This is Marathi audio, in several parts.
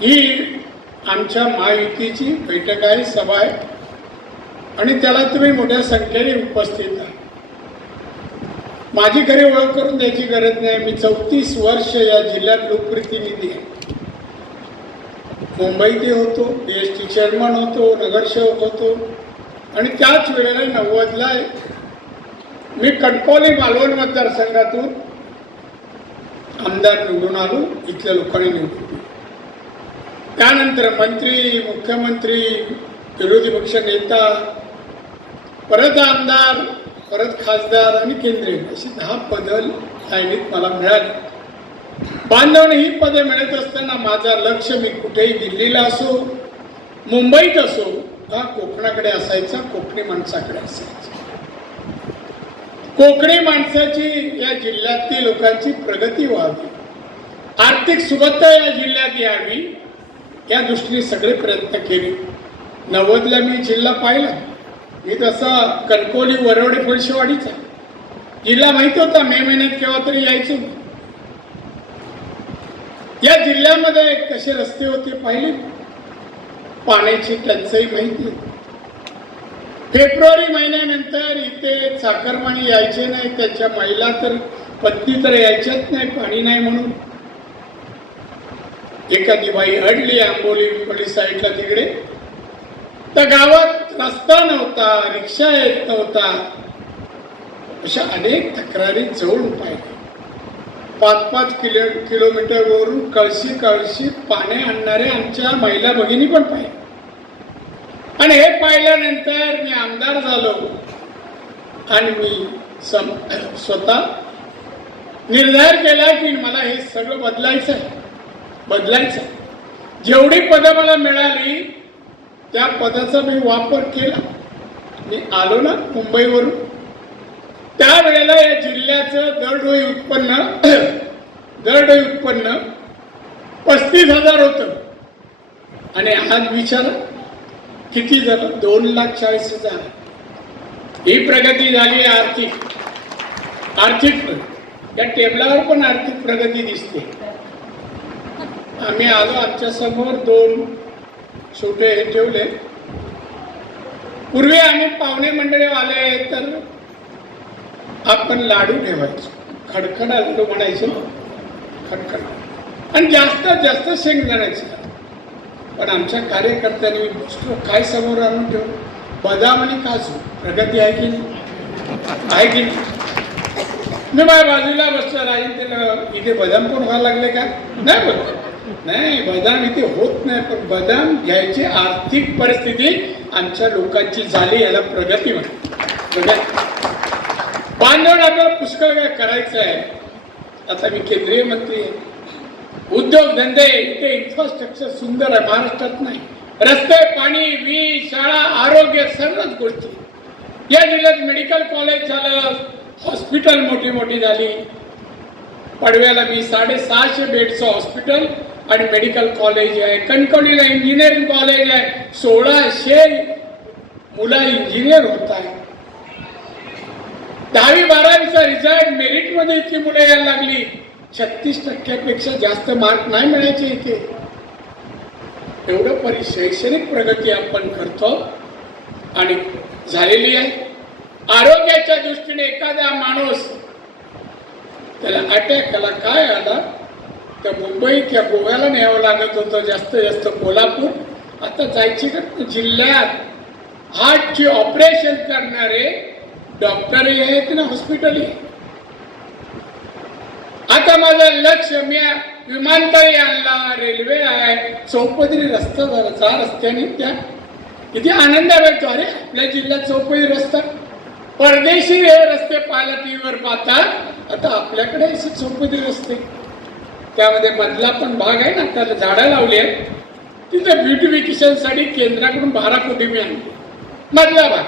ही आमच्या महायुतीची बैठक आहे सभा आहे. आणि त्याला तुम्ही मोठ्या संख्येने उपस्थित आहे माझी घरी ओळख करून द्यायची गरज नाही. मी चौतीस वर्ष या जिल्ह्यात लोकप्रतिनिधी आहे. मुंबईतही होतो बी एस टी चेअरमन होतो नगरसेवक होतो. आणि त्याच वेळेला नव्वदला मी कणकवली मालवण मतदारसंघातून आमदार निवडून आलो. इथल्या लोकांनी निवडून त्यानंतर मंत्री मुख्यमंत्री विरोधी पक्ष नेता परत आमदार परत खासदार आणि केंद्रीय अशी दहा पदं लाईनीत मला मिळाली. बांधवने ही पदे मिळत असताना माझा लक्ष मी कुठेही दिल्लीला असो मुंबईत असो हा कोकणाकडे असायचा कोकणी माणसाकडे असायचा. कोकणी माणसाची या जिल्ह्यातील लोकांची प्रगती व्हावी. आर्थिक सुबत्ता या जिल्ह्यात यावी. या दृष्टीने सगळे प्रयत्न केले. नव्वदला मी जिल्हा पाहिला. मी तसा कणकोली वरवडे फळशेवाडीचा जिल्हा माहिती होता मे महिन्यात केव्हा तरी यायचो. या जिल्ह्यामध्ये कसे रस्ते होते पाहिले? पाण्याची टंचाई माहिती. फेब्रुवारी महिन्यानंतर इथे चाकरमाणी यायचे नाही त्याच्या महिला तर पत्नी तर यायच्याच नाही पाणी नाही म्हणून. एखादी बाई अडली आंबोली बिंबोली साईडला तिकडे. तर गावात रस्ता नव्हता रिक्षा येत नव्हता. अशा अनेक तक्रारी जवळून पाहिल्या पाच पाच किलो किलोमीटरवरून कळशी कळशी पाणी आणणाऱ्या आमच्या महिला भगिनी पण पाहिजे आणि हे पाहिल्यानंतर मी आमदार झालो. आणि मी सम स्वतः निर्धार केला की मला हे सगळं बदलायचं आहे. बदलायचं. जेवढी पदं मला मिळाली त्या पदाचा मी वापर केला. मी आलो ना मुंबईवरून. त्यावेळेला या जिल्ह्याचं दरडोई उत्पन्न दरडोई उत्पन्न पस्तीस हजार होतं. आणि आज विचार किती झालं? दोन लाख चाळीस हजार. ही प्रगती झाली आर्थिक. आर्थिक या टेबलावर पण आर्थिक प्रगती दिसते. आम्ही आलो आमच्यासमोर दोन छोटे हे ठेवले. पूर्वी आम्ही पाहुणे मंडळी आले तर आपण लाडू ठेवायचो. खडखड लाडू म्हणायचो खडखड. आणि जास्तीत जास्त शेंग शेंगदाण्याचे पण आमच्या कार्यकर्त्यांनी मी बसलो काय समोर आणून ठेवू बदाम आणि काजू. प्रगती आहे की नाही? आहे की नाही? मी माझ्या बाजूला बसला राहील त्याला इथे बदाम पण व्हायला लागले का? नाही बोलतो नाही बदाम इथे होत नाही पण बदाम घ्यायची आर्थिक परिस्थिती आमच्या लोकांची झाली याला प्रगती म्हणते म्हणजे बांधवड आपल्याला पुष्कळ काय करायचं आहे आता मी केंद्रीय मंत्री उद्योगधंदे उद्योग धंदे इथे इन्फ्रास्ट्रक्चर सुंदर आहे महाराष्ट्रात नाही. रस्ते पाणी वीज शाळा आरोग्य सर्वच गोष्टी. या जिल्ह्यात मेडिकल कॉलेज झालं हॉस्पिटल मोठी मोठी झाली. पडव्याला मी साडेसहाशे बेडचं हॉस्पिटल आणि मेडिकल कॉलेज आहे कणकवलीला इंजिनिअरिंग कॉलेज आहे सोळाशे मुलं इंजिनियर होत आहे. दहावी बारावीचा रिझल्ट मेरिटमध्ये इतकी मुलं यायला लागली. छत्तीस टक्क्यापेक्षा जास्त मार्क नाही मिळायचे इथे. एवढं परी शैक्षणिक प्रगती आपण करतो आणि झालेली आहे. आरोग्याच्या दृष्टीने एखादा माणूस त्याला अटॅक आला काय आला? तर मुंबई किंवा गोव्याला न्यावं लागत होतं जास्त जास्त कोल्हापूर. आता जायची का? जिल्ह्यात हार्टचे ऑपरेशन करणारे डॉक्टरही आहेत ना हॉस्पिटलही आता माझं लक्ष मी विमानतळी आणला रेल्वे आहे. चौपदरी रस्ता झाला चार रस्त्याने त्या. किती आनंद भेटतो अरे आपल्या जिल्ह्यात चौपदरी रस्ता. परदेशी हे रस्ते पाहिला टीव्हीवर पाहतात. आता आपल्याकडे चौपदरी रस्ते. त्यामध्ये मधला पण भाग आहे ना त्याला झाडं लावली आहेत. तिथं ब्युटिफिकेशनसाठी केंद्राकडून बारा कोटी मी आणले मधला भाग.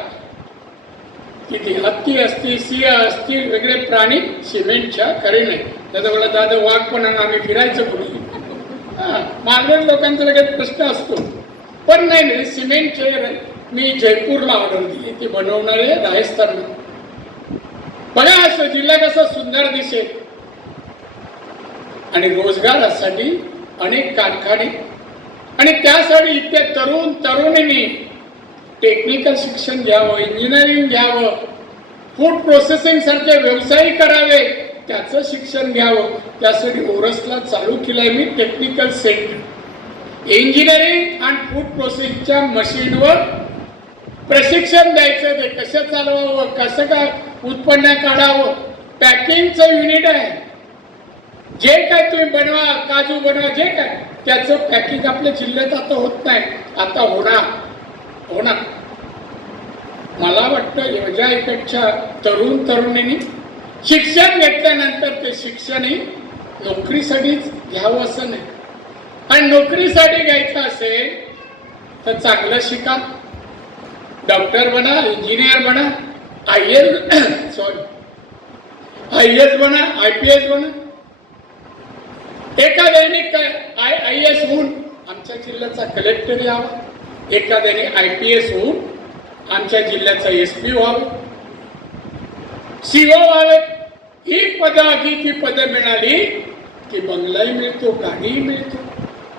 तिथे हत्ती असतील सिंह असतील वेगळे प्राणी सिमेंटच्या खरे नाही. त्याचा मला दादा वाघ पण आणि आम्ही फिरायचं कुठे? मालवण लोकांचा लगेच प्रश्न असतो. पण नाही नाही सिमेंटचे मी जयपूरला ऑर्डर दिली. ते बनवणारे राजस्थान बघा असं जिल्हा कसा सुंदर दिसेल. आणि रोजगारासाठी अनेक कारखाने. आणि त्यासाठी इतक्या तरुण तरुणींनी टेक्निकल शिक्षण घ्यावं इंजिनिअरिंग घ्यावं फूड प्रोसेसिंग सारखे व्यवसाय करावे त्याचं शिक्षण घ्यावं. त्यासाठी ओरसला चालू केलंय मी टेक्निकल सेंटर इंजिनिअरिंग आणि फूड प्रोसेसिंगच्या मशीनवर प्रशिक्षण द्यायचं ते कसं चालवावं कसं काय उत्पन्न काढावं? पॅकिंगचं युनिट आहे. जे काय तुम्ही बनवा काजू बनवा जे काय त्याचं पॅकिंग आपल्या जिल्ह्यात आता होत नाही. आता होणार. होणार. मला वाटतं योजा इकडच्या तरुण तरुणींनी शिक्षण घेतल्यानंतर ते शिक्षणही नोकरीसाठीच घ्यावं असं नाही. आणि नोकरीसाठी घ्यायचं असेल तर चांगलं शिका. डॉक्टर बना इंजिनियर बना I S sorry I S बना आय पी एस बना. एका काय आय आय एस होऊन आमच्या जिल्ह्याचा कलेक्टर यावा. एका आय पी एस होऊन आमच्या जिल्ह्याचा एस पी व्हावं. सीओ व्हावे. ही पदं आधी ती पदं मिळाली की बंगलाही मिळतो गाडीही मिळतो.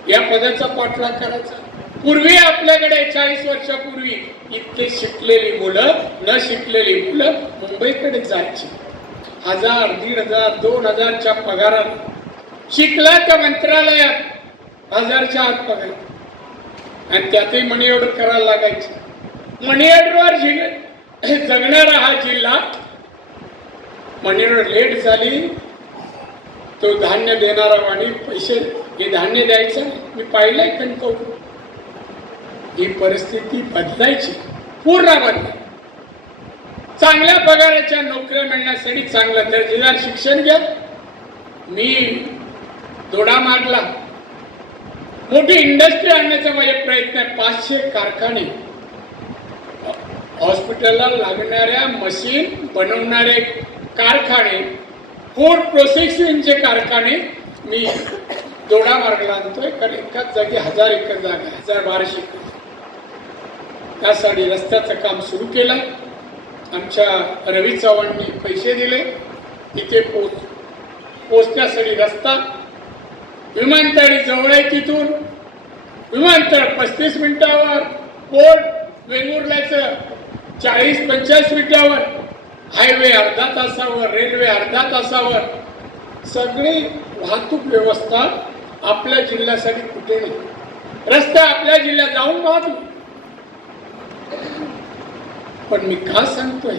या पदाचा पाठलाग करायचा. पूर्वी आपल्याकडे चाळीस वर्षापूर्वी इतके शिकलेली मुलं न शिकलेली मुलं मुंबईकडे जायची. हजार दीड हजार दोन हजारच्या पगारात शिकला त्या मंत्रालयात हजारच्या आत पगार आणि त्यातही मनी ऑर्डर करायला लागायची. मनी ऑर्डरवर जिल्हा जगणारा हा जिल्हा मनी ऑर्डर लेट झाली तो धान्य देणारा वाणी पैसे हे धान्य द्यायचं मी पाहिलंय कणकवली. ही परिस्थिती बदलायची पूर्ण बदलाय चांगल्या पगाराच्या नोकऱ्या मिळण्यासाठी चांगलं दर्जेदार शिक्षण घ्या. मी दोडा मागला मोठी इंडस्ट्री आणण्याचा माझे प्रयत्न आहे. पाचशे कारखाने. हॉस्पिटलला लागणाऱ्या मशीन बनवणारे कारखाने फूड प्रोसेसिंगचे कारखाने मी दोडा मार्गला आणतोय. कारण एकाच जागी हजार एकर जागा आहे, हजार बाराशे एकर त्यासाठी रस्त्याचं काम सुरू केलं. आमच्या रवी चव्हाणनी पैसे दिले. तिथे पोच पोचण्यासाठी रस्ता विमानतळी जवळ आहे तिथून. विमानतळ पस्तीस मिनिटावर पोर्ट वेंगुर्ल्याचं चाळीस पंचाळीस मिनिटावर हायवे अर्धा तासावर रेल्वे अर्धा तासावर. सगळी वाहतूक व्यवस्था आपल्या जिल्ह्यासाठी कुठे नाही. रस्ता आपल्या जिल्ह्यात जाऊन वाहतूक पण मी का सांगतोय?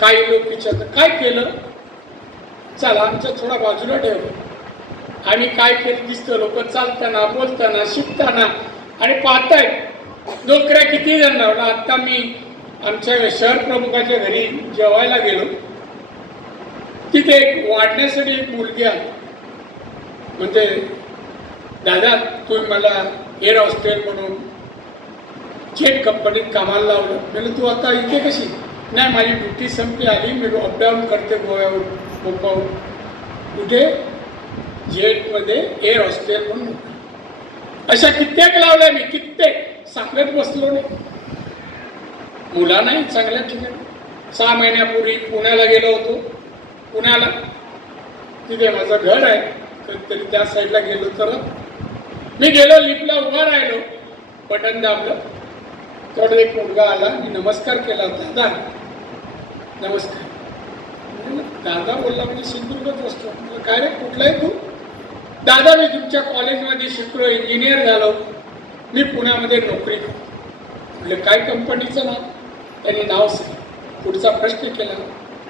काही लोक विचारतात काय केलं? चला आमच्या थोडा बाजूला ठेव. आम्ही काय केलं दिसतं लोक चालताना बोलताना शिकताना आणि पाहताय नोकऱ्या किती जण लावला आता मी आमच्या शहर प्रमुखाच्या घरी जेवायला गेलो. तिथे एक वाढण्यासाठी एक मुलगी आली. म्हणजे दादा तुम्ही मला एअर हॉस्टेल म्हणून जेट कंपनीत कामाला लावलं. म्हणजे तू आता इथे कशी? नाही माझी ड्युटी संपली आली. मी अपडाऊन करते गोव्यावर मुंबईहून. कुठे जेटमध्ये एअर हॉस्टेल म्हणून अशा कित्येक लावल्या मी कित्येक. सांगत बसलो नाही. मुला नाही चांगल्या ठिकाणी. सहा महिन्यापूर्वी पुण्याला गेलो होतो. पुण्याला. तिथे माझं घर आहे. कधीतरी त्या साईडला गेलो तर. मी गेलो लिफ्टला उभा राहिलो. बटन दाबलं. तेवढं एक मुलगा आला. मी नमस्कार केला दादा. नमस्कार. दादा बोलला म्हणजे सिंधुदुर्गच असतो. काय रे कुठला आहे तू? दादा मी तुमच्या कॉलेजमध्ये शिकलो इंजिनियर झालो. मी पुण्यामध्ये नोकरी करतो म्हटलं काय कंपनीचं नाव? त्यांनी नाव सांग पुढचा प्रश्न केला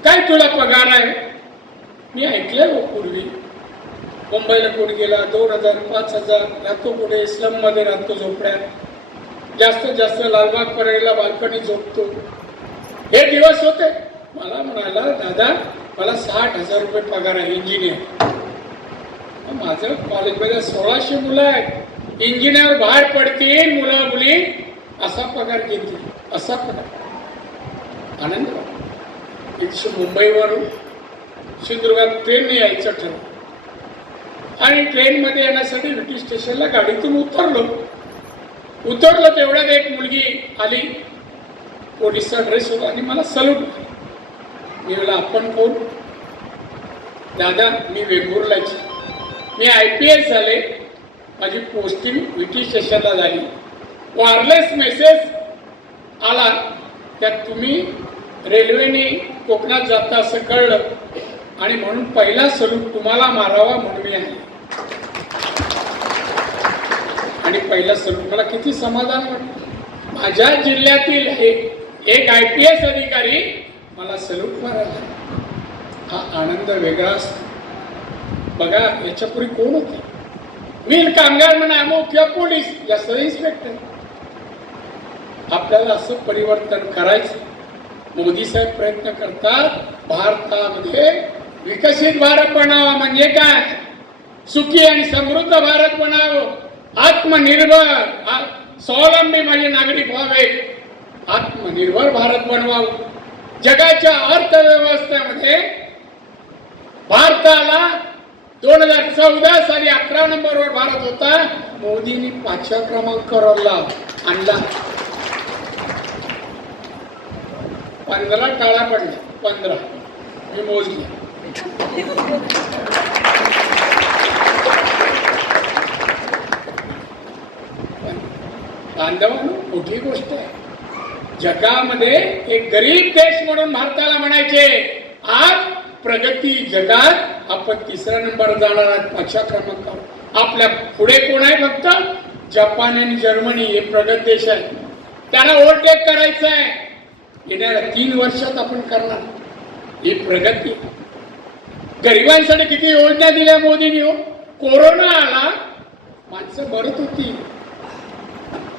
काय तुला पगार आहे? मी ऐकलंय हो पूर्वी. मुंबईला कोण गेला दोन हजार पाच हजार राहतो कुठे? स्लममध्ये राहतो झोपड्यात. जास्तीत जास्त लालबाग परेला बाल्कनी झोपतो. हे दिवस होते. मला म्हणाला दादा मला साठ हजार रुपये पगार आहे इंजिनियर माझं कॉलेजमध्ये सोळाशे मुलं आहेत. इंजिनियर बाहेर पडतील मुलं मुली. असा पगार घेतील. असा पगार. आनंद इथशी मुंबईवरून सिंधुदुर्गात ट्रेनने यायचं ठरवलं. आणि ट्रेनमध्ये येण्यासाठी ब्रिटिश स्टेशनला गाडीतून उतरलो. उतरलो तेवढ्यात एक मुलगी आली. पोलिसचा ड्रेस होता आणि मला सल्यूट मी मला आपण कोण? दादा मी वेंगुर्लाची मी आय पी एस झाले. माझी पोस्टिंग विटी स्टेशनला झाली. वायरलेस मेसेज आला. त्यात तुम्ही रेल्वेने कोकणात जाता असं कळलं. आणि म्हणून पहिला सलूट तुम्हाला मारावा म्हणून मी आहे. आणि पहिला सलूट मला किती समाधान वाटतं माझ्या जिल्ह्यातील एक आय पी एस अधिकारी मला सलूट मारायला. हा आनंद वेगळा असतो. बघा याच्यापूर्वी कोण होते? मिल कामगार म्हणा अमो किंवा पोलीस या सर इन्स्पेक्टर आपल्याला असं परिवर्तन करायचं. मोदी साहेब प्रयत्न करतात भारतामध्ये विकसित भारत बनावा म्हणजे काय? सुखी आणि समृद्ध भारत बनावं. आत्मनिर्भर स्वावलंबी माझे नागरिक व्हावे. आत्मनिर्भर भारत बनवावं. जगाच्या अर्थव्यवस्थेमध्ये भारताला दोन हजार चौदा साली अकरा नंबरवर भारत होता. मोदींनी पाचव्या क्रमांकावर आणला. पंधरा टाळा पडल्या. पंधरा. मी मोजले. बांधवांनो मोठी गोष्ट आहे. जगामध्ये एक गरीब देश म्हणून भारताला म्हणायचे आज प्रगती जगात आपण तिसऱ्या नंबर जाणार आहात पाचव्या क्रमांकावर आपल्या पुढे कोण आहे फक्त? जपान आणि जर्मनी हे प्रगत देश आहे. त्याला ओव्हरटेक करायचं आहे. येणाऱ्या तीन वर्षात आपण करणार. ही प्रगती गरिबांसाठी किती योजना दिल्या मोदींनी हो? कोरोना आला माणसं मरत होती.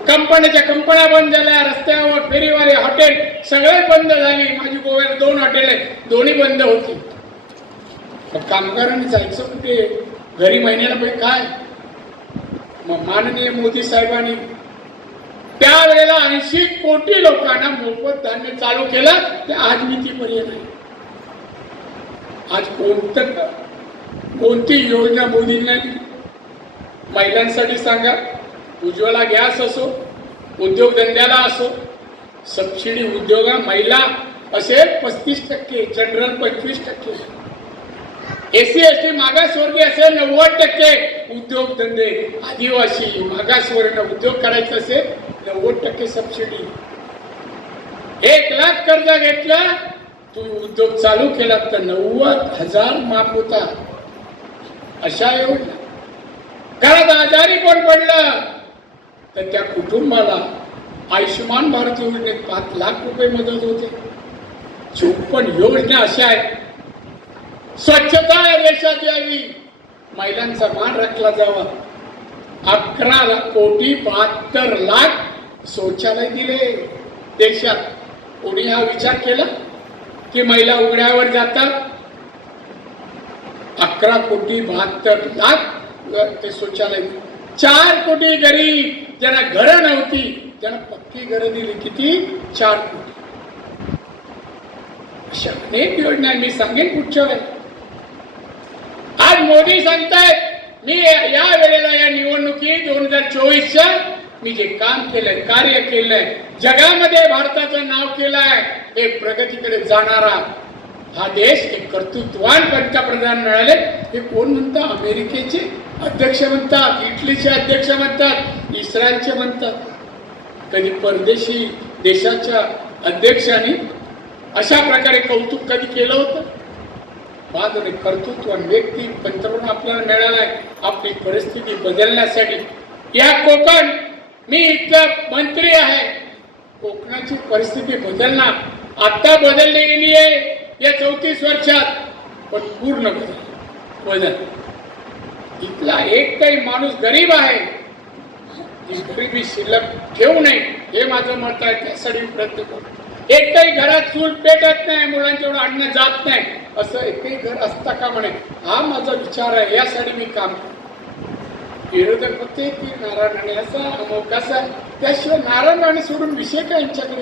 कंपन्याच्या कंपन्या बंद झाल्या रस्त्यावर फेरीवाले हॉटेल सगळे बंद झाली. माझी गोव्याला दोन हॉटेल आहेत. दोन्ही बंद होती. कामगारांनी जायचं कुठे घरी महिन्याला पैसे काय? मग माननीय मोदी साहेबांनी त्यावेळेला ऐंशी कोटी लोकांना मोफत धान्य चालू केलं ते आज मितीपर्यंत आहे. आज कोणतं कोणती योजना मोदींना महिलांसाठी सांगा. उज्ज्वला गॅस असो उद्योगधंद्याला असो सबसिडी उद्योगा महिला असे पस्तीस टक्के जनरल पंचवीस टक्के. एससी एस टी मागासवर्गीय असेल नव्वद टक्के उद्योगधंदे आदिवासी मागासवर्ग उद्योग करायचा असेल नव्वद टक्के सबसिडी एक लाख कर्ज घेतला तुम्ही उद्योग चालू केला तर नव्वद हजार माफ होता. अशा योजना. घरात आजारी कोण पडलं? तर त्या कुटुंबाला आयुष्यमान भारत योजनेत पाच लाख रुपये मदत होते. चोपन्न योजना अशा आहेत. स्वच्छता या यावी महिलांचा मान राखला जावा. अकरा कोटी बहात्तर लाख शौचालय दिले. देशात कोणी हा विचार केला? की महिला उघड्यावर जातात? अकरा कोटी बहात्तर लाख ते शौचालय. चार कोटी गरीब. ज्यांना घरं नव्हती त्यांना पक्की घरं दिली किती? चार कोटी. अशा अनेक योजना मी सांगेन पुढच्या वेळेला आज मोदी सांगतायत मी या वेळेला या निवडणुकीत दोन हजार चोवीसच्या मी जे काम केलंय कार्य केलंय जगामध्ये भारताचं नाव केलंय हे प्रगतीकडे जाणारा हा देश एक कर्तृत्वान पंतप्रधान मिळाले. हे कोण म्हणतात अमेरिकेचे अध्यक्ष म्हणतात इटलीचे अध्यक्ष म्हणतात इस्रायलचे म्हणतात. कधी परदेशी देशाच्या अध्यक्षांनी अशा प्रकारे कौतुक कधी केलं होतं? माझं कर्तृत्व व्यक्ती पंतप्रधान आपल्याला मिळालाय आपली परिस्थिती बदलण्यासाठी। या कोकण मी इथला मंत्री आहे। कोकणाची परिस्थिती बदलणार। आता बदलली गेली आहे या चौतीस वर्षात। पण पूर्ण बदल बदल. इथला एक काही माणूस गरीब आहे। ती गरिबी शिल्लक ठेवू नये हे माझं मत आहे त्यासाठी प्रयत्न करतो. काही घरात चूल पेटत नाही मुलांच्या आणणं जात नाही. असं एकही घर असता का म्हणे? हा माझा विचार आहे यासाठी मी काम विरोधक होते की नारायण राणे असा अमोक असा त्याशिवाय नारायण राणे सोडून विषय काय यांच्याकडे?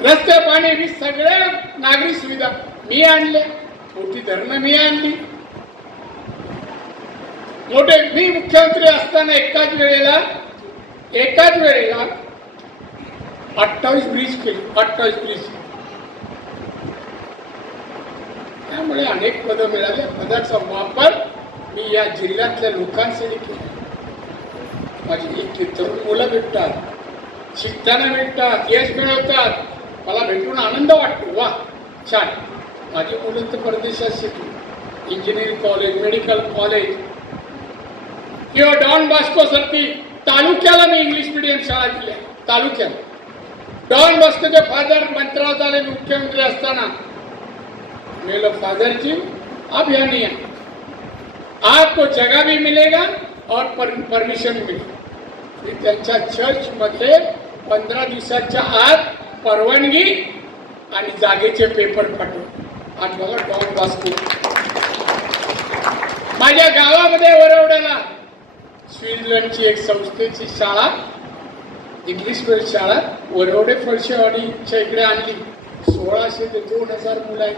रस्ते पाणी मी सगळ्या नागरी सुविधा मी आणल्या. मोठी धरणं मी आणली. मोठे मी मुख्यमंत्री असताना एकाच वेळेला एकाच वेळेला अठ्ठावीस ब्रिज केली अठ्ठावीस ब्रिज. त्यामुळे अनेक पदं मिळाले. पदाचा वापर मी या जिल्ह्यातल्या लोकांसाठी केला. माझी इतकी तरुण मुलं भेटतात. शिकताना भेटतात. यश मिळवतात. मला भेटून आनंद वाटतो. वा छान. माझी मुलं तर परदेशात शिकली. इंजिनिअरिंग कॉलेज मेडिकल कॉलेज किंवा डॉन बास्को सारखी तालुक्याला मी इंग्लिश मिडियम शाळा दिल्या तालुक्याला. डॉन बास्कोचे फादर मंत्रालयात मुख्यमंत्री असताना मेरे फादर जी अब यहाँ नहीं है। आपको जगह भी मिलेगा और परमिशन मिळेल मी त्यांच्या चर्च मध्ये पंधरा दिवसाच्या आत परवानगी आणि जागेचे पेपर पाठव। आणि बघा डॉन बास्को माझ्या गावामध्ये वरवड्याला स्वित्झर्लंडची एक संस्थेची शाळा इंग्लिश मिडियम शाळा वरवडे फळशेवाडीच्या इकडे आणली. सोळाशे ते दोन हजार मुलं आहेत.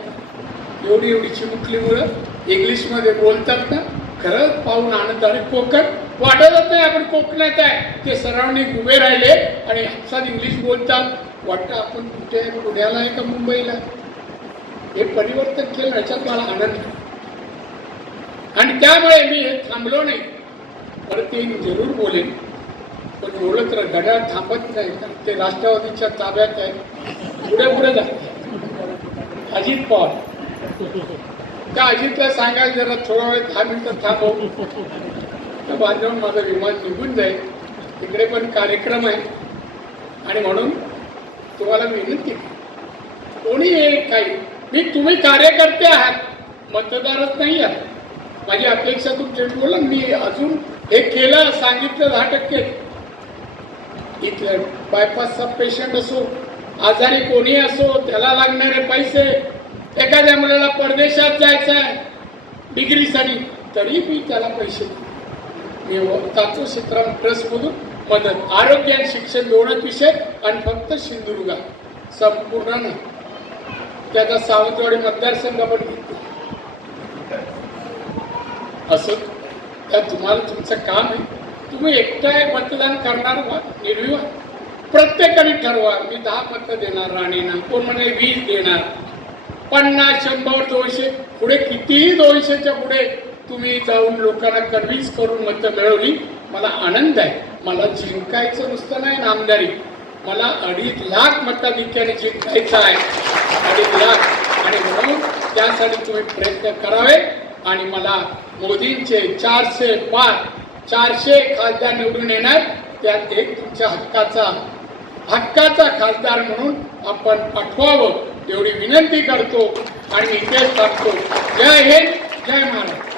एवढी एवढी चिमुकली मुलं इंग्लिशमध्ये बोलतात ना खरंच पाहून आनंद आणि कोकण वाटतच नाही आपण कोकणात आहे. ते सराउंडिंग उभे राहिले आणि हापसात इंग्लिश बोलतात. वाटतं आपण कुठे आहे पुण्याला आहे का मुंबईला? हे परिवर्तन केलं याच्यात मला आनंद आणि त्यामुळे मी हे थांबलो नाही. परत येईन जरूर बोलेन. पण बोलत तर घड्याळ थांबत नाही कारण ते राष्ट्रवादीच्या ताब्यात आहे. पुढे पुढे जात अजित पवार. त्या अजितला सांगायला जरा थोडा वेळ दहा मिनिटं थांबव. तर बांधव माझं विमान निघून जाईल. तिकडे पण कार्यक्रम आहे. आणि म्हणून तुम्हाला विनंती कोणी एक काही मी तुम्ही कार्यकर्ते आहात मतदारच नाही आहात. माझी अपेक्षा तुमच्या बोला. मी अजून हे केलं सांगितलं दहा टक्के. इथलं बायपासचा पेशंट असो आजारी कोणी असो त्याला लागणारे पैसे एखाद्या मुलाला परदेशात जायचं आहे डिग्रीसाठी तरी मी त्याला पैसे देतो. मी तातो सीताराम ट्रस्टमधून मदत आरोग्य आणि शिक्षण दोनच विषय आणि फक्त सिंधुदुर्ग. संपूर्ण नाही. त्याचा सावंतवाडी मतदारसंघ पण घेतो असं त्या तुम्हाला तुमचं काम आहे. तुम्ही एकटा एक मतदान करणार व्हा निर्विवाद? प्रत्येकाने ठरवा मी दहा मतं देणार राणीना. कोण म्हणे वीस देणार? पन्नास शंभर दोनशे पुढे कितीही दोनशेच्या पुढे तुम्ही जाऊन लोकांना कन्व्हिन्स करून मतं मिळवली मला आनंद आहे. मला जिंकायचं नुसतं नाही नामदारी. मला अडीच लाख मताधिक्याने जिंकायचं आहे. अडीच लाख. आणि म्हणून त्यासाठी तुम्ही प्रयत्न करावे. आणि मला मोदींचे चारशे पाच चारशे खासदार निवडून येणार. त्यात एक तुमच्या हक्काचा हक्काचा खासदार म्हणून आपण पाठवावं. एवढी विनंती करतो आणि इथेच सांगतो जय हिंद जय महाराष्ट्र.